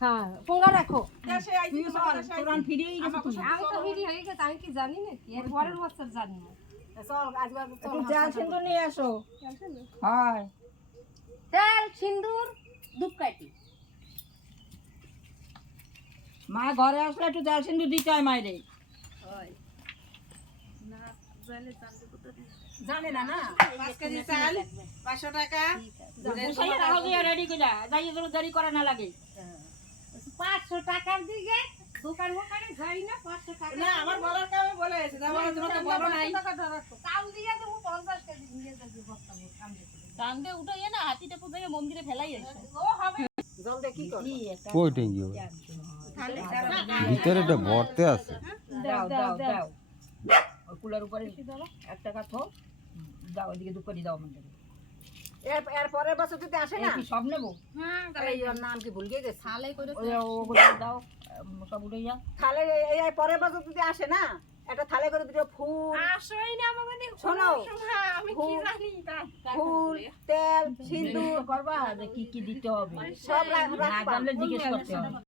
হ্যাঁ পোঙ্গা রাখো দেশে আইছি তো বাংলাদেশে আইছি। তোরান ফিরেই গেছে তুমি আমি তো ভিডি হয়ে গেছে আমি কি জানি না কি এর পরের বছর জানি না চল আজকে চল একটু জাল সিন্ধু নিয়ে আসো হয় তেল সিন্দুর ধূপকাঠি মা ঘরে আসলে একটু জাল সিন্ধু দিতে হয় মাইরে জানে না না 5 কেজি চাল 500 টাকা বুঝাইয়া রাখো যে রেডি করে যাইয়ে ধরো দেরি করা না লাগে 500 টাকার দিকে দোকান মোকানে যাই না 500 টাকা না আমার বলার কামে বলে আছে আমার জন্য তো বলো নাই চাল দিয়ে দেবো 50 কেজি নিয়ে যাবি বস্তা ভরে কাম দিতে কান্দে উঠাইয়ে না হাতিটা পুজাইয়ে মন্দিরে ফেলাই আসে ও হবে জল দে কি কর কই টেঙ্গি ভিতরে একটা ভরতে আছে দাও দাও দাও ওই কুলার উপরে এক টাকা থো দাও ওইদিকে দুপুরি দাও আমাদের এর পরের বছর যদি আসে না কি সব নেবো এই ওর নাম কি ভুল গেছে ছালাই করে ওই ওগুলো দাও সব উঠে যা থালে এই পরের বছর যদি আসে না একটা থালে করে দুটো ফুল আসই না আমাকে শোনো আমি কি জানি তা ফুল তেল সিঁদুর করবা যে কি কি দিতে হবে সব না রাখবা জানলে জিজ্ঞেস করতে হবে